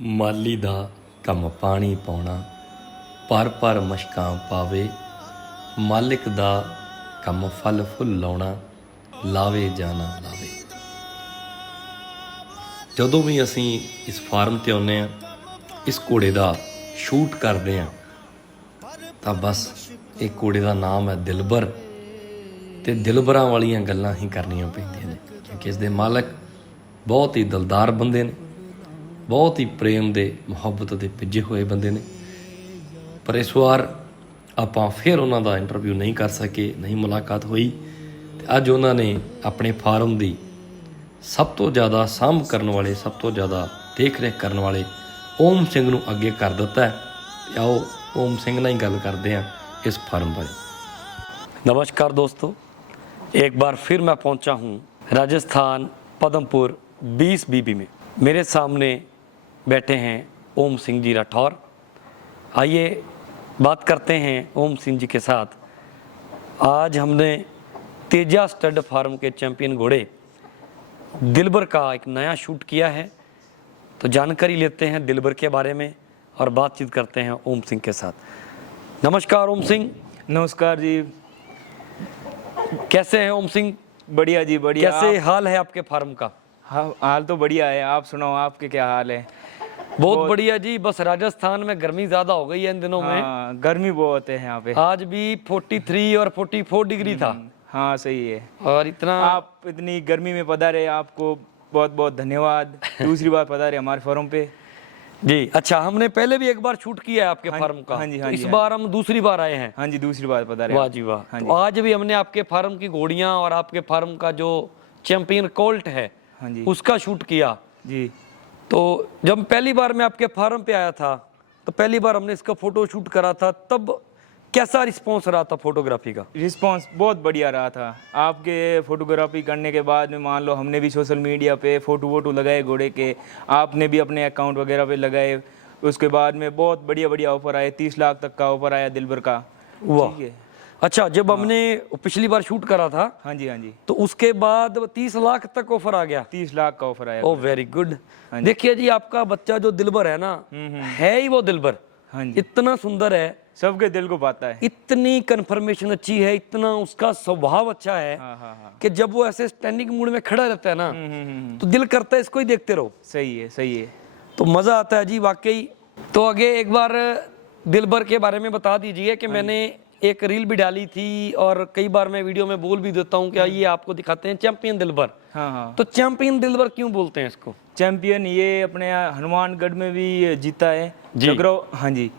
ਮਾਲੀ ਦਾ ਕੰਮ ਪਾਣੀ ਪਾਉਣਾ, ਪਰ ਪਰ ਮਸ਼ਕਾਂ ਪਾਵੇ। ਮਾਲਿਕ ਦਾ ਕੰਮ ਫਲ ਫੁੱਲ ਲਾਉਣਾ, ਲਾਵੇ ਜਾਂ ਨਾ ਲਾਵੇ। ਜਦੋਂ ਵੀ ਅਸੀਂ ਇਸ ਫਾਰਮ 'ਤੇ ਆਉਂਦੇ ਹਾਂ, ਇਸ ਘੋੜੇ ਦਾ ਸ਼ੂਟ ਕਰਦੇ ਹਾਂ, ਤਾਂ ਬਸ ਇਹ ਘੋੜੇ ਦਾ ਨਾਮ ਹੈ ਦਿਲਬਰ। ਅਤੇ ਦਿਲਬਰਾਂ ਵਾਲੀਆਂ ਗੱਲਾਂ ਹੀ ਕਰਨੀਆਂ ਪੈਂਦੀਆਂ ਨੇ, ਕਿਉਂਕਿ ਇਸ ਦੇ ਮਾਲਕ ਬਹੁਤ ਹੀ ਦਿਲਦਾਰ ਬੰਦੇ ਨੇ, ਬਹੁਤ ਹੀ ਪ੍ਰੇਮ ਦੇ ਮੁਹੱਬਤ ਦੇ ਭਿੱਜੇ ਹੋਏ ਬੰਦੇ ਨੇ। ਪਰ ਇਸ ਵਾਰ ਆਪਾਂ ਫਿਰ ਉਹਨਾਂ ਦਾ ਇੰਟਰਵਿਊ ਨਹੀਂ ਕਰ ਸਕੇ, ਨਹੀਂ ਮੁਲਾਕਾਤ ਹੋਈ। ਅਤੇ ਅੱਜ ਉਹਨਾਂ ਨੇ ਆਪਣੇ ਫਾਰਮ ਦੀ ਸਭ ਤੋਂ ਜ਼ਿਆਦਾ ਸਾਂਭ ਕਰਨ ਵਾਲੇ, ਸਭ ਤੋਂ ਜ਼ਿਆਦਾ ਦੇਖ ਰੇਖ ਕਰਨ ਵਾਲੇ ਓਮ ਸਿੰਘ ਨੂੰ ਅੱਗੇ ਕਰ ਦਿੱਤਾ ਹੈ। ਅਤੇ ਆਓ ਓਮ ਸਿੰਘ ਨਾਲ ਹੀ ਗੱਲ ਕਰਦੇ हैं इस फार्म पर। नमस्कार दोस्तों, एक बार फिर मैं पहुंचा हूं राजस्थान पदमपुर 20 बीबी में। मेरे सामने बैठे हैं ओम सिंह जी राठौर। आइए बात करते हैं ओम सिंह जी के साथ। आज हमने तेजा स्टड फार्म के चैंपियन घोड़े दिलबर का एक नया शूट किया है, तो जानकारी लेते हैं दिलबर के बारे में और बातचीत करते हैं ओम सिंह के साथ। नमस्कार ओम सिंह। नमस्कार जी। कैसे हैं ओम सिंह? बढ़िया जी, बढ़िया। कैसे हाल है आपके फार्म का? हाल तो बढ़िया है, आप सुनाओ, आपके क्या हाल है? बहुत बढ़िया जी। बस राजस्थान में गर्मी ज्यादा हो गई है इन दिनों में। गर्मी बहुत है यहाँ पे। आज भी 43 और 44 डिग्री था। हाँ सही है। और इतना आप इतनी गर्मी में पधारे, आपको बहुत बहुत धन्यवाद। दूसरी बार पधारे हमारे फार्म पे जी। अच्छा, हमने पहले भी एक बार शूट किया है आपके फार्म का। हाँ जी, तो हाँ इस जी, बार हम दूसरी बार आए हैं। हाँ जी, दूसरी बार पधारे। वाह जी वाह। तो आज भी हमने आपके फार्म की घोड़ियां और आपके फार्म का जो चैंपियन कोल्ट है, हाँ जी, उसका शूट किया जी। तो जब पहली बार मैं आपके फार्म पे आया था, तो पहली बार हमने इसका फोटो शूट करा था, तब कैसा रिस्पॉन्स रहा था फोटोग्राफी का? रिस्पांस बहुत बढ़िया रहा था। आपके फोटोग्राफी करने के बाद में मान लो हमने भी सोशल मीडिया पे फोटो वोटो लगाए घोड़े के, आपने भी अपने अकाउंट वगैरह पे लगाए। उसके बाद में बहुत बढ़िया बढ़िया ऑफर आए, 30 लाख तक का ऑफर आया दिलबर का। वाह। ठीक है। अच्छा, जब हमने पिछली बार शूट करा था, हाँ जी, हाँ जी, तो उसके बाद 30 लाख तक ऑफर आ गया। 30 लाख का ऑफर आया। ओ वेरी गुड। देखिए जी, आपका बच्चा जो दिलबर है ना, है ही वो दिलबर। हाँ जी, इतना सुंदर है, सबके दिल को पाता है। इतनी कन्फर्मेशन अच्छी है, इतना उसका स्वभाव अच्छा है हाँ हाँ हाँ। कि जब वो ऐसे स्टैंडिंग मूड में खड़ा रहता है ना, तो दिल करता है इसको ही देखते रहो। सही है, सही है। तो मजा आता है जी वाकई। तो आगे एक बार दिलबर के बारे में बता दीजिए कि मैंने एक रील भी डाली थी और कई बार मैं वीडियो में बोल भी देता हूँ कि आइए आपको दिखाते हैं चैंपियन दिलबर। हाँ हाँ। तो चैंपियन दिलबर क्यों बोलते हैं इसको? चैंपियन ये अपने यहाँ हनुमानगढ़ में भी जीता है जी। जगराव। हाँ जी।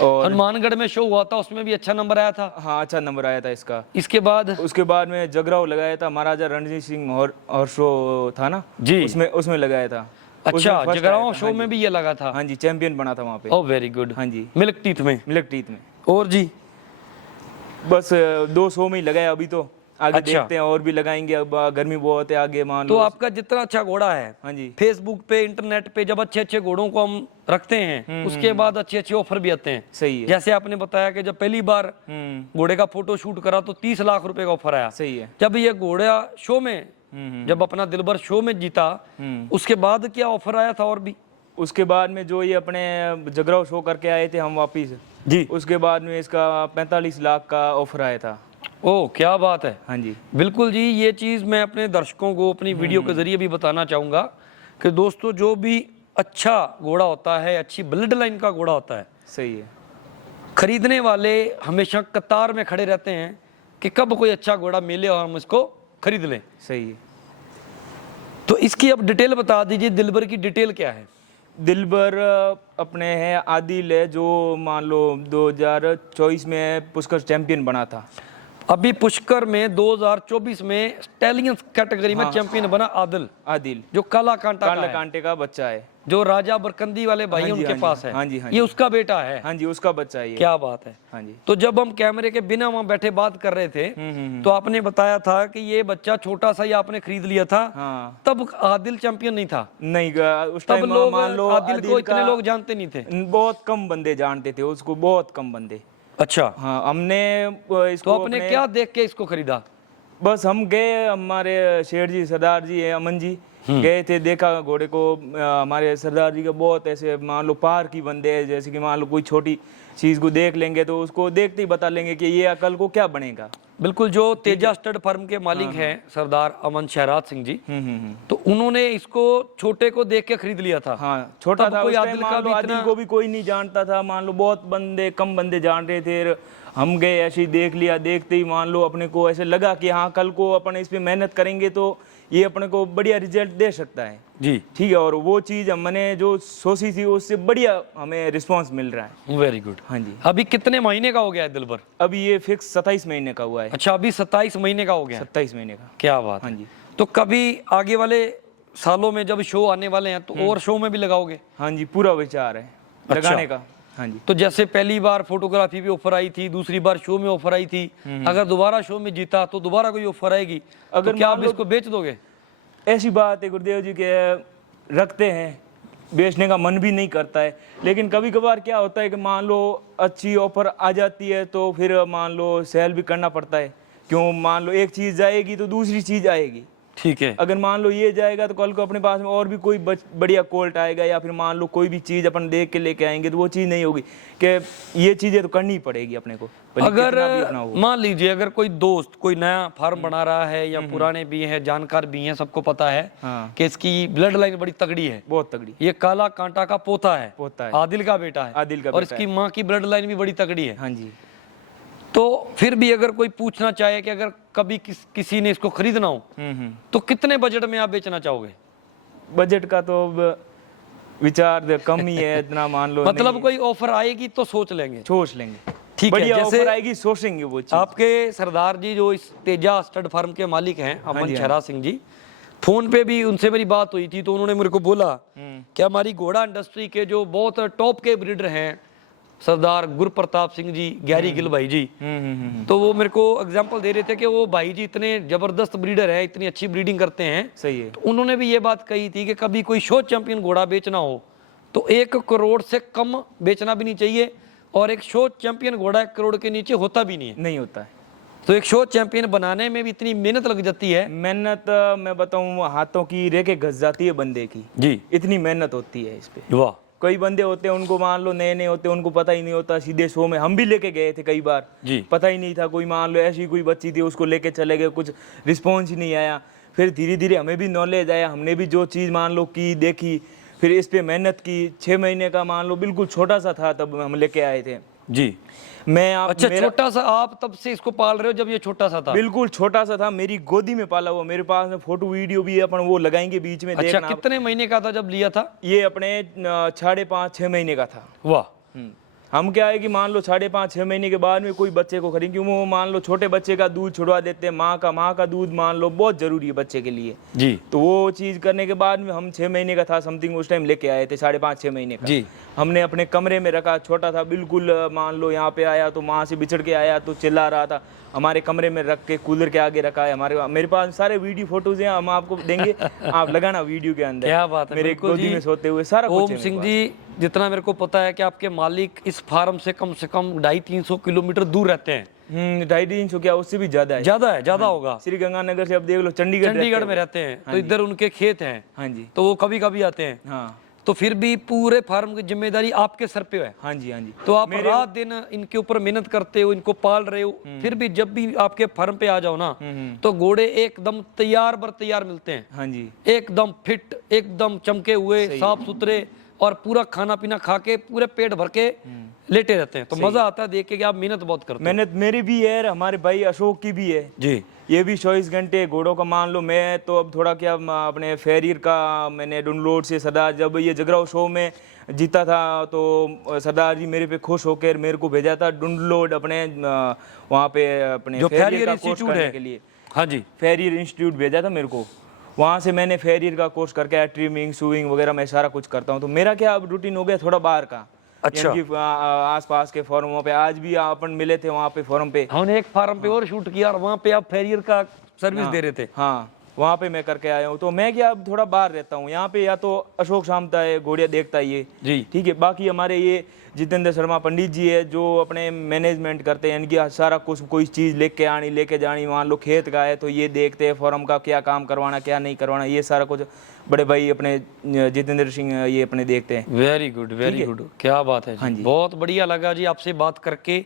और हनुमानगढ़ में शो हुआ था, उसमें भी अच्छा नंबर आया था। हाँ, अच्छा नंबर आया था इसका। इसके बाद उसके बाद में जगराव लगाया था, महाराजा रणजीत सिंह और शो था ना जी, उसमें लगाया था। अच्छा, जगराव शो में भी ये लगा था। हाँ जी, चैंपियन बना था वहाँ पे। ओ वेरी गुड। हाँ जी, मिल्क टीथ में। मिल्क टीथ में। और जी बस 2 शो में ही लगाया अभी तो, आगे अच्छा। देखते हैं और भी लगाएंगे। अब गर्मी बहुत है, आगे मान तो लो। आपका जितना अच्छा घोड़ा है, हाँ जी, फेसबुक पे, इंटरनेट पे जब अच्छे अच्छे घोड़ों को हम रखते हैं, उसके बाद अच्छे अच्छे ऑफर भी आते हैं। सही है। जैसे आपने बताया कि जब पहली बार घोड़े का फोटो शूट करा तो 30 लाख रुपए का ऑफर आया। सही है। जब ये घोड़ा शो में, जब अपना दिलबर शो में जीता, उसके बाद क्या ऑफर आया था? और भी उसके बाद में जो ये अपने जगराव शो करके आए थे हम वापिस जी, उसके बाद में इसका 45 लाख का ऑफर आया था। ओ क्या बात है। हाँ जी, बिल्कुल जी। ये चीज़ मैं अपने दर्शकों को अपनी वीडियो के जरिए भी बताना चाहूँगा कि दोस्तों, जो भी अच्छा घोड़ा होता है, अच्छी ब्लड लाइन का घोड़ा होता है, सही है, खरीदने वाले हमेशा कतार में खड़े रहते हैं कि कब कोई अच्छा घोड़ा मिले और हम इसको खरीद लें। सही है। तो इसकी अब डिटेल बता दीजिए, दिलबर की डिटेल क्या है? दिलबर अपने है आदिल है, जो मान लो 2024 में पुष्कर चैंपियन बना था। अभी पुष्कर में 2024 में स्टैलियंस कैटेगरी में चैंपियन बना आदिल, जो काला कांटे का बच्चा है, जो राजा बरकंदी वाले भाई उनके पास है। हाँ जी, हाँ ये जी, उसका बेटा है। हाँ जी, उसका बच्चा है ये। क्या बात है। हाँ जी। तो जब हम कैमरे के बिना वहां बैठे बात कर रहे थे, तो आपने बताया था कि ये बच्चा छोटा सा ही आपने खरीद लिया था। हाँ। तब आदिल चैंपियन नहीं था। नहीं, उस तब टाइम लोग मान लो आदिल को इतने लोग जानते नहीं थे। बहुत कम बंदे जानते थे उसको, बहुत कम बंदे। अच्छा। हाँ, हमने तो इसको आपने क्या देख के इसको खरीदा? बस हम गए, हमारे शेठ जी सरदार जी है अमन जी, गए थे, देखा घोड़े को। हमारे सरदार जी के बहुत ऐसे मान लो पार की बंदे हैं, जैसे कि मान लो कोई छोटी चीज को देख लेंगे तो उसको देखते ही बता लेंगे कि ये कल को क्या बनेगा। बिल्कुल, जो तेजा स्टड फर्म के मालिक हैं सरदार अमन शहराज सिंह जी, तो उन्होंने इसको छोटे को देख के खरीद लिया था। हाँ, छोटा तब था कोई उस टाइम, आदिल मान का लो भी आदिल इतना को भी कोई नहीं जानता था, मान लो बहुत बंदे कम बंदे जान रहे थे। हम गए ऐसे ही देख लिया, देखते ही मान लो अपने को ऐसे लगा कि हाँ कल को अपन इस पे मेहनत करेंगे तो ये अपने को बढ़िया रिजल्ट दे सकता है। जी, ठीक है, और वो चीज हमने जो सोची थी उससे बढ़िया हमें रिस्पांस मिल रहा है। Very good. हाँ जी, अभी कितने महीने का हो गया है दिलबर? अभी ये फिक्स 27 महीने का हुआ है। अच्छा, अभी 27 महीने का हो गया है। 27 महीने का। क्या बात हाँ है। जी। तो कभी आगे वाले सालों में जब शो आने वाले हैं तो और शो में भी लगाओगे? हाँ जी, पूरा विचार है लगाने का। हाँ जी। तो जैसे पहली बार फोटोग्राफी भी ऑफर आई थी, दूसरी बार शो में ऑफर आई थी, अगर दोबारा शो में जीता तो दोबारा कोई ऑफर आएगी, अगर क्या आप इसको बेच दोगे? ऐसी बात है गुरुदेव जी के रखते हैं, बेचने का मन भी नहीं करता है, लेकिन कभी कभार क्या होता है कि मान लो अच्छी ऑफर आ जाती है तो फिर मान लो सेल भी करना पड़ता है। क्यों, मान लो एक चीज़ जाएगी तो दूसरी चीज़ आएगी। ठीक है, अगर मान लो ये जाएगा तो कल को अपने पास में और भी कोई बढ़िया कोल्ट आएगा, या फिर मान लो कोई भी चीज़ अपन देख के लेके आएंगे तो वो चीज़ नहीं होगी कि ये चीज़ें तो करनी ही पड़ेगी अपने को। अगर मान लीजिए अगर कोई दोस्त कोई नया फार्म बना रहा है या पुराने भी हैं, जानकार भी हैं, सबको पता है कि इसकी ब्लड लाइन बड़ी तगड़ी है, बहुत तगड़ी, ये काला कांटा का पोता है, आदिल का बेटा है, आदिल का और इसकी माँ की ब्लड लाइन भी बड़ी तगड़ी है। हाँ जी। तो फिर भी अगर कोई पूछना चाहे कि अगर कभी किसी ने इसको खरीदना हो तो कितने बजट में आप बेचना चाहोगे? बजट का तो विचार कम ही है, इतना मान लो मतलब कोई ऑफर आएगी तो सोच लेंगे? सोच लेंगे, ठीक है। जैसे ऑफर आएगी सोचेंगे वो चीज। आपके सरदार जी जो इस तेजा स्टड फार्म के मालिक हैं अमन शहराज सिंह जी, फोन पे भी उनसे मेरी बात हुई थी तो उन्होंने मेरे को बोला कि हमारी घोड़ा इंडस्ट्री के जो बहुत टॉप के ब्रीडर हैं सरदार गुरप्रताप सिंह जी, गैरी गिल भाई जी, तो वो मेरे को एग्जांपल दे रहे थे कि वो भाई जी इतने जबरदस्त ब्रीडर हैं, इतनी अच्छी ब्रीडिंग करते हैं। सही है। तो उन्होंने भी ये बात कही थी कि कभी कोई शो चैंपियन घोड़ा बेचना हो तो 1 करोड़ से कम बेचना भी नहीं चाहिए, और एक शो चैंपियन घोड़ा 1 करोड़ के नीचे होता भी नहीं है। नहीं होता है। तो एक शो चैंपियन बनाने में भी इतनी मेहनत लग जाती है। मेहनत मैं बताऊं, हाथों की रेखे घस जाती है बंदे की जी, इतनी मेहनत होती है इस पे। वाह। कई बंदे होते हैं उनको मान लो नए नए होते हैं, उनको पता ही नहीं होता, सीधे शो में हम भी लेके गए थे कई बार जी, पता ही नहीं था। कोई मान लो ऐसी कोई बच्ची थी उसको लेके चले गए, कुछ रिस्पॉन्स ही नहीं आया। फिर धीरे धीरे हमें भी नॉलेज आया, हमने भी जो चीज़ मान लो की देखी, फिर इस पे मेहनत की। 6 महीने का मान लो बिल्कुल छोटा सा था तब हम लेके आए थे जी। मैं आप अच्छा, छोटा सा आप तब से इसको पाल रहे हो जब ये छोटा सा था? बिल्कुल छोटा सा था, मेरी गोदी में पाला हुआ। मेरे पास में फोटो वीडियो भी है, अपन वो लगाएंगे बीच में। अच्छा, देखना कितने महीने का था जब लिया था? ये अपने 5.5-6 महीने का था। वाह। हम क्या है कि मान लो 5.5-6 महीने के बाद में कोई बच्चे को खरीद, क्यों वो मान लो छोटे बच्चे का दूध छुड़वा देते हैं, माँ का दूध मान लो बहुत जरूरी है बच्चे के लिए जी। तो वो चीज करने के बाद में हम 6 महीने का था समथिंग उस टाइम लेके आए थे, 5.5-6 महीने का जी। हमने अपने कमरे में रखा, छोटा था बिल्कुल। मान लो यहाँ पे आया तो माँ से बिछड़ के आया तो चिल्ला रहा था, हमारे कमरे में रख के कूलर के आगे रखा है। मेरे पास सारे वीडियो फोटोज हैं, हम आपको देंगे, आप लगाना वीडियो के अंदर। क्या बात है। मेरे गोदी में सोते हुए सारा कुछ है। ओम सिंह जी, जितना मेरे को पता है कि आपके मालिक इस फार्म से कम 250-300 किलोमीटर दूर रहते हैं। 250 क्या, उससे भी ज्यादा है। ज्यादा होगा। श्री गंगानगर से अब देख लो चंडीगढ़ में रहते हैं, तो इधर उनके खेत हैं। हाँ जी। तो वो कभी कभी आते हैं। हाँ, तो फिर भी पूरे फार्म की जिम्मेदारी आपके सर पे है। हाँ जी, हाँ जी। तो आप रात दिन इनके ऊपर मेहनत करते हो, इनको पाल रहे हो, फिर भी जब भी आपके फार्म पे आ जाओ ना तो घोड़े एकदम तैयार बर तैयार मिलते हैं। हाँ जी, एकदम फिट, एकदम चमके हुए, साफ सुथरे, और पूरा खाना पीना खा के पूरे पेट भर के लेटे रहते हैं। तो मजा आता है देख के कि आप मेहनत बहुत करते हो। मेहनत मेरी भी है, हमारे भाई अशोक की भी है जी। ये भी 24 घंटे घोड़ों का मान लो। मैं तो अब थोड़ा क्या अपने फेरियर का मैंने डुनलोड से सरदार जब ये जगराव शो में जीता था तो सरदार जी मेरे पे खुश होकर मेरे को भेजा था डुनलोड अपने वहाँ पे अपने जो फेरियर का कोर्स करने के लिए। हाँ जी, फेरियर इंस्टीट्यूट भेजा था मेरे को, वहाँ से मैंने फेरियर का कोर्स करके ट्रिमिंग सूइंग वगैरह मैं सारा कुछ करता हूँ। तो मेरा क्या अब रूटीन हो गया थोड़ा बाहर का। अच्छा। आस पास के फोरमों पे आज भी अपन मिले थे वहाँ पे फोरम पे। हमने एक फार्म पे और शूट किया और वहाँ पे आप फेरियर का सर्विस दे रहे थे। हाँ, वहाँ पे मैं करके आया हूँ। तो मैं क्या अब थोड़ा बाहर रहता हूँ, यहाँ पे या तो अशोक शामता है घोड़िया देखता है ये जी। ठीक है, बाकी हमारे ये जितेंद्र शर्मा पंडित जी है जो अपने मैनेजमेंट करते हैं, इनकी सारा कुछ कोई चीज़ लेके जानी, मान लो खेत का है तो ये देखते हैं फॉर्म का क्या काम करवाना क्या नहीं करवाना, ये सारा कुछ बड़े भाई अपने जितेंद्र सिंह ये अपने देखते हैं। वेरी गुड वेरी गुड, क्या बात है जी। हाँ जी। बहुत बढ़िया लगा जी आपसे बात करके।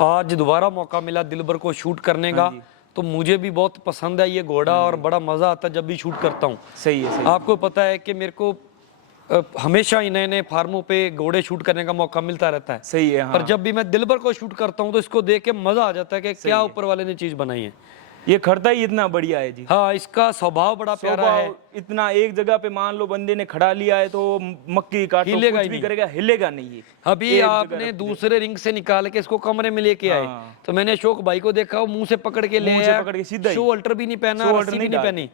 आज दोबारा मौका मिला दिलबर को शूट करने का, तो मुझे भी बहुत पसंद है ये घोड़ा और बड़ा मजा आता है जब भी शूट करता हूँ। सही है, सही। आपको पता है कि मेरे को हमेशा ही नए नए फार्मों पे घोड़े शूट करने का मौका मिलता रहता है। सही है। हाँ। पर जब भी मैं दिलबर को शूट करता हूँ तो इसको देख के मजा आ जाता है कि क्या ऊपर वाले ने चीज बनाई है। ये खड़ता ही इतना बढ़िया है जी। हाँ, इसका स्वभाव बड़ा प्यारा है। इतना एक जगह पे मान लो बंदे ने खड़ा लिया है तो मक्की काटो हिलेगा कुछ भी करेगा, हिलेगा नहीं ये। अभी आपने दूसरे रिंग से निकाल के इसको कमरे में लेके आए, तो मैंने अशोक भाई को देखा, वो मुंह से पकड़ के ले आया, पकड़ के सीधा शो अल्टर भी नहीं पहना, रस्सी भी नहीं पहनी,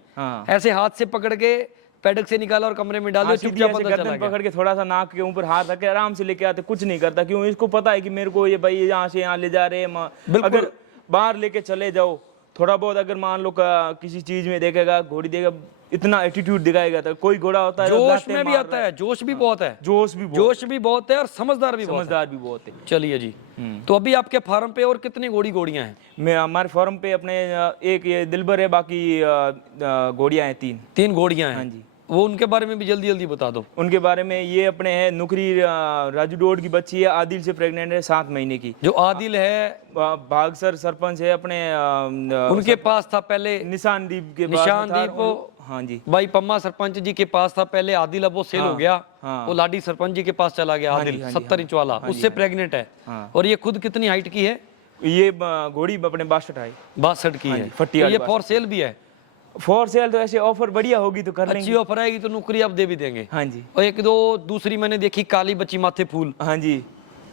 ऐसे हाथ से पकड़ के पैडक से निकाला और कमरे में डाल दिया, चुपचाप अंदर चला गया। पकड़ के थोड़ा सा नाक के ऊपर हाथ रख के आराम से लेके आते, कुछ नहीं करता। क्यों? इसको पता है कि मेरे को ये भाई यहाँ से यहाँ ले जा रहे हैं। अगर बाहर लेके चले जाओ थोड़ा बहुत, अगर मान लो किसी चीज में देखेगा, घोड़ी देखेगा, इतना एटीट्यूड दिखाएगा तो कोई घोड़ा होता है जोश में भी आता है, जोश भी बहुत है, जोश भी बहुत है और समझदार भी बहुत है। चलिए जी, तो अभी आपके फार्म पे और कितनी घोड़ियां हैं? मैं हमारे फार्म पे अपने एक ये दिलबर है, बाकी घोड़ियां हैं तीन घोड़ियां हैं। हाँ जी। वो उनके बारे में भी जल्दी जल्दी बता दो। उनके बारे में ये अपने है नुकरी राजू डोड की बच्ची है, आदिल से प्रेग्नेंट है 7 महीने की। जो आदिल है भागसर सरपंच है अपने उनके पास था पहले, निशानदीप के निशानदीप हाँ जी भाई पम्मा सरपंच जी के पास था पहले आदिल, अब वो सेल हो गया। वो लाडी सरपंच जी के पास चला गया आदिल, 70 इंच वाला, उससे प्रेग्नेंट है। और ये खुद कितनी हाइट की है? ये घोड़ी अपने 62 की है। ये फॉर सेल भी है? फॉर सेल तो ऐसे ऑफर बढ़िया होगी तो कर लेंगे। अच्छी ऑफर आएगी तो नौकरी आप दे भी देंगे। हाँ जी। और एक दो दूसरी मैंने देखी काली बच्ची माथे फूल। हाँ जी,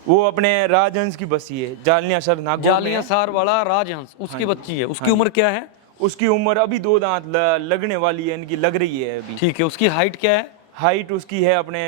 वो अपने राजहंस की बच्ची है, जालिया सर नागौर, जालिया सार वाला राजहंस, उसकी बच्ची है। उसकी उम्र क्या है? उसकी उम्र अभी 2 दांत लगने वाली है, इनकी लग रही है अभी। ठीक है। उसकी हाइट क्या है? हाइट उसकी है अपने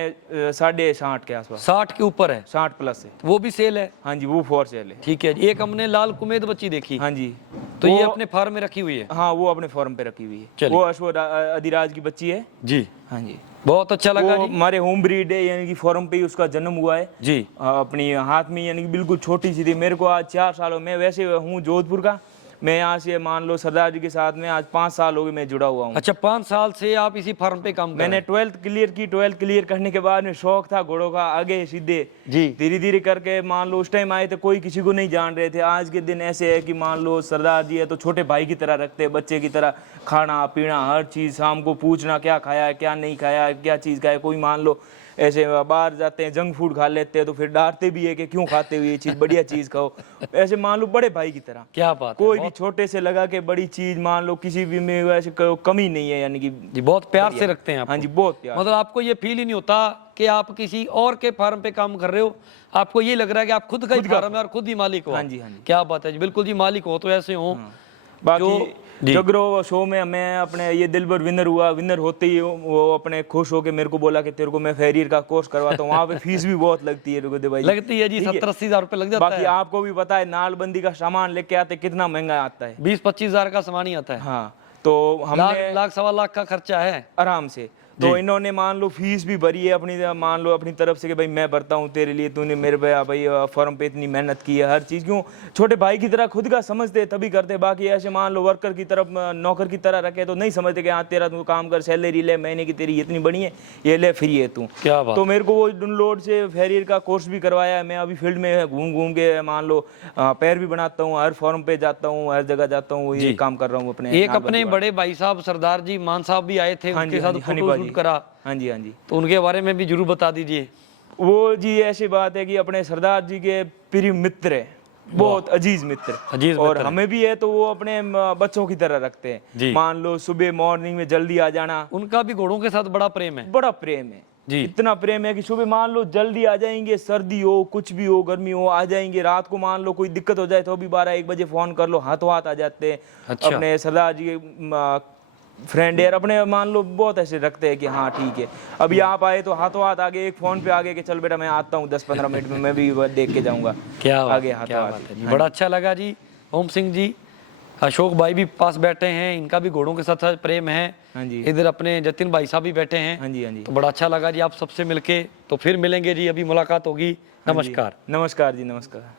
60.5 के आसपास। 60 के ऊपर है? 60 प्लस है। वो भी सेल है? हाँ जी, वो फॉर सेल है। ठीक है। एक हमने लाल कुमेद बच्ची देखी। हाँ जी, तो ये अपने फार्म में रखी हुई है? हाँ, वो अपने फार्म पे रखी हुई है। वो अश्व अधिराज की बच्ची है जी। हाँ जी, बहुत अच्छा लगा जी। हमारे होम ब्रीड है, यानी कि फार्म पे ही उसका जन्म हुआ है जी। अपनी हाथ में, यानी कि बिल्कुल छोटी सी थी। मेरे को आज 4 सालों में, वैसे हूँ जोधपुर का, मैं यहाँ से मान लो सरदार जी के साथ में आज 5 साल हो गए मैं जुड़ा हुआ हूँ। अच्छा, 5 साल से आप इसी फार्म पे काम कर रहे हैं? मैंने 12th क्लियर की। 12th क्लियर करने के बाद में शौक था घोड़ों का, आगे सीधे जी धीरे धीरे करके मान लो उस टाइम आए थे, कोई किसी को नहीं जान रहे थे। आज के दिन ऐसे है कि मान लो सरदार जी है तो छोटे भाई की तरह रखते हैं, बच्चे की तरह, खाना पीना हर चीज़, शाम को पूछना क्या खाया है क्या नहीं खाया है, क्या चीज़ खाया। कोई मान लो ऐसे बाहर जाते हैं जंक फूड खा लेते हैं तो फिर डांटते भी है कि क्यों खाते हो ये चीज़, बढ़िया चीज़ खाओ। ऐसे मान लो बड़े भाई की तरह। क्या बात, कोई भी छोटे से लगा के बड़ी चीज़ मान लो किसी भी में ऐसे कमी नहीं है, यानी कि जी बहुत प्यार से रखते हैं। हाँ जी, बहुत प्यार। मतलब आपको ये फील ही नहीं होता कि आप किसी और के फार्म पे काम कर रहे हो, आपको ये लग रहा है कि आप खुद का ही फार्म है और खुद ही मालिक हो। हाँ जी, हाँ जी। क्या बात है जी, बिल्कुल जी, मालिक हो तो ऐसे हो। बाकी जगरो शो में मैं अपने ये दिलबर विनर हुआ, विनर होते ही वो अपने खुश होके मेरे को बोला कि तेरे को मैं फेरियर का कोर्स करवाता हूँ। वहाँ पे फीस भी बहुत लगती है भाई, लगती है जी, 70-80 हज़ार रुपए लग जाता है। बाकी आपको भी पता है नालबंदी का सामान लेके आते कितना महंगा आता है, 20-25 हज़ार का सामान ही आता है। हाँ, तो हमने लाख 1.25 लाख का खर्चा है आराम से। तो इन्होंने मान लो फीस भी भरी है अपनी, मान लो अपनी तरफ से कि भाई मैं भरता हूँ तेरे लिए, तूने मेरे भाई फॉर्म पे इतनी मेहनत की है, हर चीज़। क्यों? छोटे भाई की तरह खुद का समझते तभी करते। बाकी ऐसे मान लो वर्कर की तरफ, नौकर की तरह रखे तो नहीं समझते कि हाँ तेरा तू काम कर, सैलरी ले, महीने की तेरी इतनी बनी है, ये ले, फ्री है तू। क्या बात। तो मेरे को वो डाउनलोड से फेरियर का कोर्स भी करवाया है। मैं अभी फील्ड में घूम घूम के मान लो पैर भी बनाता हूँ, हर फॉर्म पे जाता हूँ, हर जगह जाता हूँ, ये काम कर रहा हूँ अपने। एक अपने बड़े भाई साहब सरदार जी मान साहब भी आए थे, उनके साथ फोटो शूट करा। हाँ जी, हाँ जी, तो उनके बारे में भी जरूर बता दीजिए। वो जी ऐसी बात है कि अपने सरदार जी के प्रिय मित्र है, बहुत अजीज मित्र, और हमें भी है तो वो अपने बच्चों की तरह रखते हैं। मान लो सुबह मॉर्निंग में जल्दी आ जाना। उनका भी घोड़ों के साथ बड़ा प्रेम है? बड़ा प्रेम है जी, इतना प्रेम है कि सुबह मान लो जल्दी आ जाएंगे, सर्दी हो कुछ भी हो गर्मी हो आ जाएंगे। रात को मान लो कोई दिक्कत हो जाए तो भी 12-1 बजे फोन कर लो, हाथों हाथ आ जाते हैं। अच्छा। अपने सरदार जी के फ्रेंड है अपने, मान लो बहुत ऐसे रखते हैं कि हाँ ठीक है, अभी आप आए तो हाथों हाथ आगे एक फोन पे आगे कि चल बेटा मैं आता हूँ 10-15 मिनट में, मैं भी देख के जाऊंगा। क्या आगे हाथों हाथ। बड़ा अच्छा लगा जी ओम सिंह जी, अशोक भाई भी पास बैठे हैं, इनका भी घोड़ों के साथ प्रेम है। हाँ जी। इधर अपने जतिन भाई साहब भी बैठे हैं। हाँ जी, हाँ जी। तो बड़ा अच्छा लगा जी आप सबसे मिलके। तो फिर मिलेंगे जी, अभी मुलाकात होगी। नमस्कार। नमस्कार जी, नमस्कार।